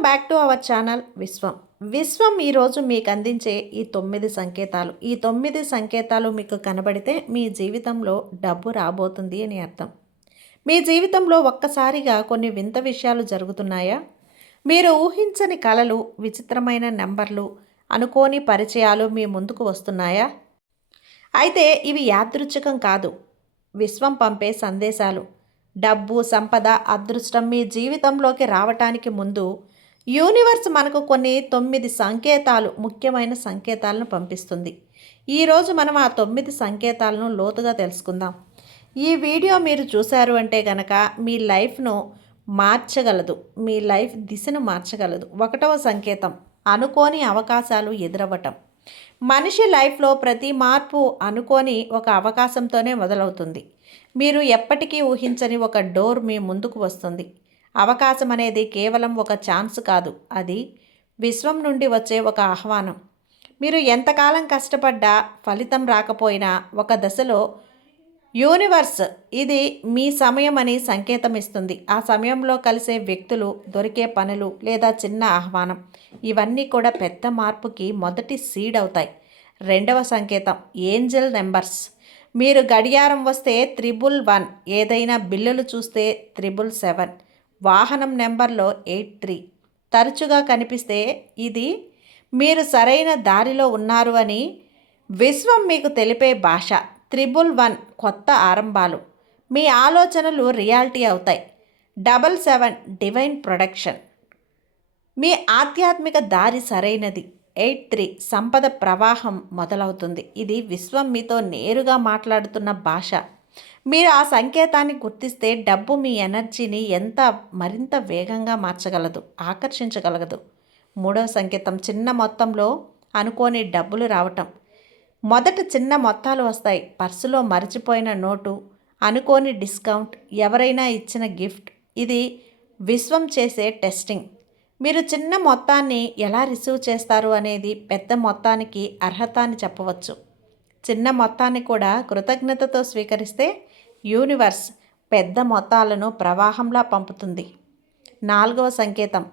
Welcome back to our channel విశ్వం ఈరోజు మీకు అందించే ఈ 9 సంకేతాలు. ఈ 9 సంకేతాలు మీకు కనబడితే మీ జీవితంలో డబ్బు రాబోతుంది అని అర్థం. మీ జీవితంలో ఒక్కసారిగా కొన్ని వింత విషయాలు జరుగుతున్నాయా? మీరు ఊహించని కలలు, విచిత్రమైన నెంబర్లు, అనుకోని పరిచయాలు మీ ముందుకు వస్తున్నాయా? అయితే ఇవి యాదృచ్ఛికం కాదు. విశ్వం పంపే సందేశాలు. డబ్బు, సంపద, అదృష్టం మీ జీవితంలోకి రావటానికి ముందు యూనివర్స్ మనకు కొన్ని 9 సంకేతాలు, ముఖ్యమైన సంకేతాలను పంపిస్తుంది. ఈరోజు మనం ఆ 9 సంకేతాలను లోతుగా తెలుసుకుందాం. ఈ వీడియో మీరు చూశారు అంటే కనుక మీ లైఫ్ను మార్చగలదు, మీ లైఫ్ దిశను మార్చగలదు. 1వ సంకేతం, అనుకోని అవకాశాలు ఎదురవ్వటం. మనిషి లైఫ్లో ప్రతి మార్పు అనుకోని ఒక అవకాశంతోనే మొదలవుతుంది. మీరు ఎప్పటికీ ఊహించని ఒక డోర్ మీ ముందుకు వస్తుంది. అవకాశం అనేది కేవలం ఒక ఛాన్స్ కాదు, అది విశ్వం నుండి వచ్చే ఒక ఆహ్వానం. మీరు ఎంతకాలం కష్టపడ్డా ఫలితం రాకపోయినా ఒక దశలో యూనివర్స్ ఇది మీ సమయం అని సంకేతం ఇస్తుంది. ఆ సమయంలో కలిసే వ్యక్తులు, దొరికే పనులు లేదా చిన్న ఆహ్వానం, ఇవన్నీ కూడా పెద్ద మార్పుకి మొదటి సీడ్ అవుతాయి. 2వ సంకేతం, ఏంజల్ నెంబర్స్. మీరు గడియారం వస్తే 111, ఏదైనా బిల్లులు చూస్తే 777, వాహనం నెంబర్లో 83 తరచుగా కనిపిస్తే ఇది మీరు సరైన దారిలో ఉన్నారు అని విశ్వం మీకు తెలిపే భాష. 111 కొత్త ఆరంభాలు, మీ ఆలోచనలు రియాలిటీ అవుతాయి. 77 డివైన్ ప్రొడక్షన్, మీ ఆధ్యాత్మిక దారి సరైనది. 83 సంపద ప్రవాహం మొదలవుతుంది. ఇది విశ్వం మీతో నేరుగా మాట్లాడుతున్న భాష. మీరు ఆ సంకేతాన్ని గుర్తిస్తే డబ్బు మీ ఎనర్జీని మరింత వేగంగా మార్చగలదు, ఆకర్షించగలదు. 3వ సంకేతం, చిన్న మొత్తంలో అనుకోని డబ్బులు రావటం. మొదట చిన్న మొత్తాలు వస్తాయి. పర్సులో మర్చిపోయిన నోటు, అనుకోని డిస్కౌంట్, ఎవరైనా ఇచ్చిన గిఫ్ట్. ఇది విశ్వం చేసే టెస్టింగ్. మీరు చిన్న మొత్తాన్ని ఎలా రిసీవ్ చేస్తారు అనేది పెద్ద మొత్తానికి అర్హత అని చెప్పవచ్చు. చిన్న మొత్తాన్ని కూడా కృతజ్ఞతతో స్వీకరిస్తే యూనివర్స్ పెద్ద మొత్తాలను ప్రవాహంలా పంపుతుంది. 4వ సంకేతం,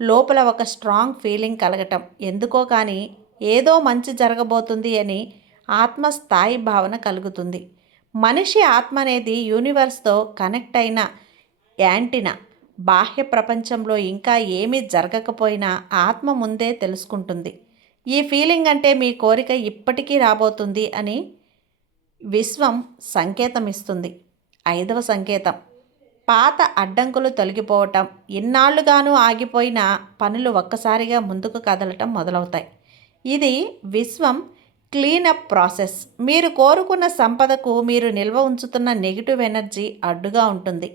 లోపల ఒక స్ట్రాంగ్ ఫీలింగ్ కలగటం. ఎందుకో కానీ ఏదో మంచి జరగబోతుంది అని ఆత్మస్థాయి భావన కలుగుతుంది. మనిషి ఆత్మ అనేది యూనివర్స్తో కనెక్ట్ అయిన యాంటినా. బాహ్య ప్రపంచంలో ఇంకా ఏమీ జరగకపోయినా ఆత్మ ముందే తెలుసుకుంటుంది. ఈ ఫీలింగ్ అంటే మీ కోరిక ఇప్పటికీ రాబోతుంది అని విశ్వం సంకేతం ఇస్తుంది. 5వ సంకేతం, పాత అడ్డంకులు తొలగిపోవటం. ఇన్నాళ్లుగానూ ఆగిపోయిన పనులు ఒక్కసారిగా ముందుకు కదలటం మొదలవుతాయి. ఇది విశ్వం క్లీనప్ ప్రాసెస్. మీరు కోరుకున్న సంపదకు మీరు నిల్వ ఉంచుతున్న నెగిటివ్ ఎనర్జీ అడ్డుగా ఉంటుంది.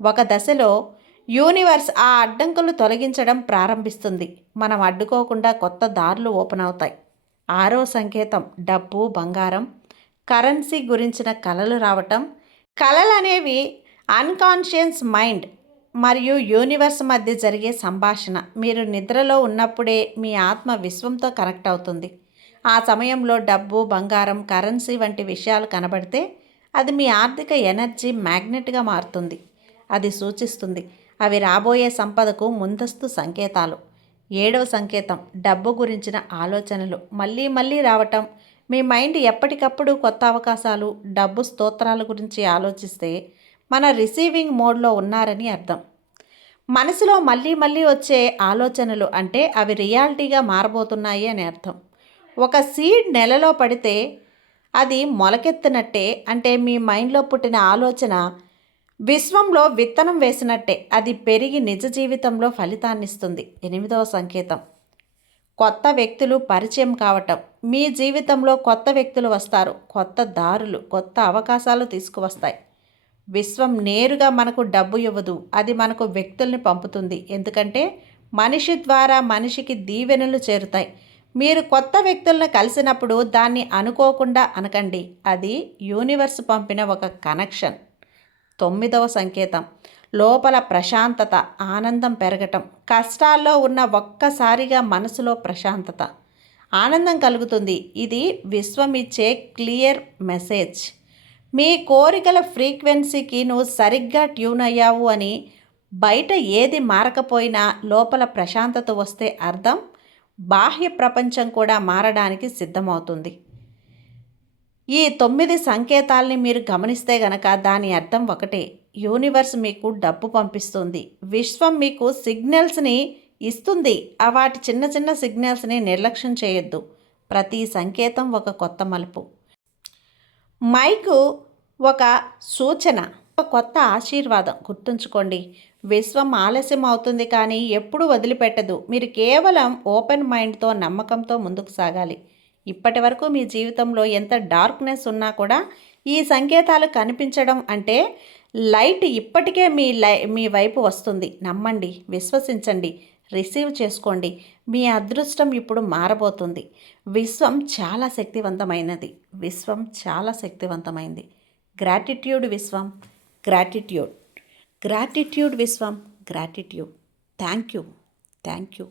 ఒక దశలో యూనివర్స్ ఆ అడ్డంకులు తొలగించడం ప్రారంభిస్తుంది. మనం అడ్డుకోకుండా కొత్త దారులు ఓపెన్ అవుతాయి. 6వ సంకేతం, డబ్బు, బంగారం, కరెన్సీ గురించిన కలలు రావటం. కలలు అనేవి అన్కాన్షియస్ మైండ్ మరియు యూనివర్స్ మధ్య జరిగే సంభాషణ. మీరు నిద్రలో ఉన్నప్పుడే మీ ఆత్మ విశ్వంతో కనెక్ట్ అవుతుంది. ఆ సమయంలో డబ్బు, బంగారం, కరెన్సీ వంటి విషయాలు కనబడితే అది మీ ఆర్థిక ఎనర్జీ మ్యాగ్నెట్గా మారుతుంది. అది సూచిస్తుంది అవి రాబోయే సంపదకు ముందస్తు సంకేతాలు. 7వ సంకేతం, డబ్బు గురించిన ఆలోచనలు మళ్ళీ మళ్ళీ రావటం. మీ మైండ్ ఎప్పటికప్పుడు కొత్త అవకాశాలు, డబ్బు స్తోత్రాల గురించి ఆలోచిస్తే మన రిసీవింగ్ మోడ్లో ఉన్నారని అర్థం. మనసులో మళ్ళీ మళ్ళీ వచ్చే ఆలోచనలు అంటే అవి రియాలిటీగా మారబోతున్నాయి అని అర్థం. ఒక సీడ్ నెలలో పడితే అది మొలకెత్తినట్టే, అంటే మీ మైండ్లో పుట్టిన ఆలోచన విశ్వంలో విత్తనం వేసినట్టే. అది పెరిగి నిజ జీవితంలో ఫలితాన్నిస్తుంది. 8వ సంకేతం, కొత్త వ్యక్తులు పరిచయం కావటం. మీ జీవితంలో కొత్త వ్యక్తులు వస్తారు. కొత్త దారులు, కొత్త అవకాశాలు తీసుకువస్తాయి. విశ్వం నేరుగా మనకు డబ్బు ఇవ్వదు, అది మనకు వ్యక్తుల్ని పంపుతుంది. ఎందుకంటే మనిషి ద్వారా మనిషికి దీవెనలు చేరుతాయి. మీరు కొత్త వ్యక్తులను కలిసినప్పుడు దాన్ని అనుకోకుండా అనకండి, అది యూనివర్స్ పంపిన ఒక కనెక్షన్. 9వ సంకేతం, లోపల ప్రశాంతత, ఆనందం పెరగటం. కష్టాల్లో ఉన్న ఒక్కసారిగా మనసులో ప్రశాంతత, ఆనందం కలుగుతుంది. ఇది విశ్వం ఇచ్చే క్లియర్ మెసేజ్. మీ కోరికల ఫ్రీక్వెన్సీకి నువ్వు సరిగ్గా ట్యూన్ అయ్యావు అని బయట ఏది మారకపోయినా లోపల ప్రశాంతత వస్తే అర్థం బాహ్య ప్రపంచం కూడా మారడానికి సిద్ధమవుతుంది. ఈ 9 సంకేతాల్ని మీరు గమనిస్తే గనక దాని అర్థం ఒకటే. యూనివర్స్ మీకు డబ్బు పంపిస్తుంది. విశ్వం మీకు సిగ్నల్స్ని ఇస్తుంది. వాటి చిన్న చిన్న సిగ్నల్స్ని నిర్లక్ష్యం చేయొద్దు. ప్రతి సంకేతం ఒక కొత్త మలుపు. మైకు ఒక సూచన, ఒక కొత్త ఆశీర్వాదం. గుర్తుంచుకోండి, విశ్వం ఆలస్యం అవుతుంది కానీ ఎప్పుడూ వదిలిపెట్టదు. మీరు కేవలం ఓపెన్ మైండ్తో నమ్మకంతో ముందుకు సాగాలి. ఇప్పటి వరకు మీ జీవితంలో ఎంత డార్క్నెస్ ఉన్నా కూడా ఈ సంకేతాలు కనిపించడం అంటే లైట్ ఇప్పటికే మీ వైపు వస్తుంది. నమ్మండి, విశ్వసించండి, రిసీవ్ చేసుకోండి. మీ అదృష్టం ఇప్పుడు మారబోతుంది. విశ్వం చాలా శక్తివంతమైనది. విశ్వం చాలా శక్తివంతమైంది. Gratitude Vishwam, gratitude. Gratitude Vishwam, gratitude. Thank you.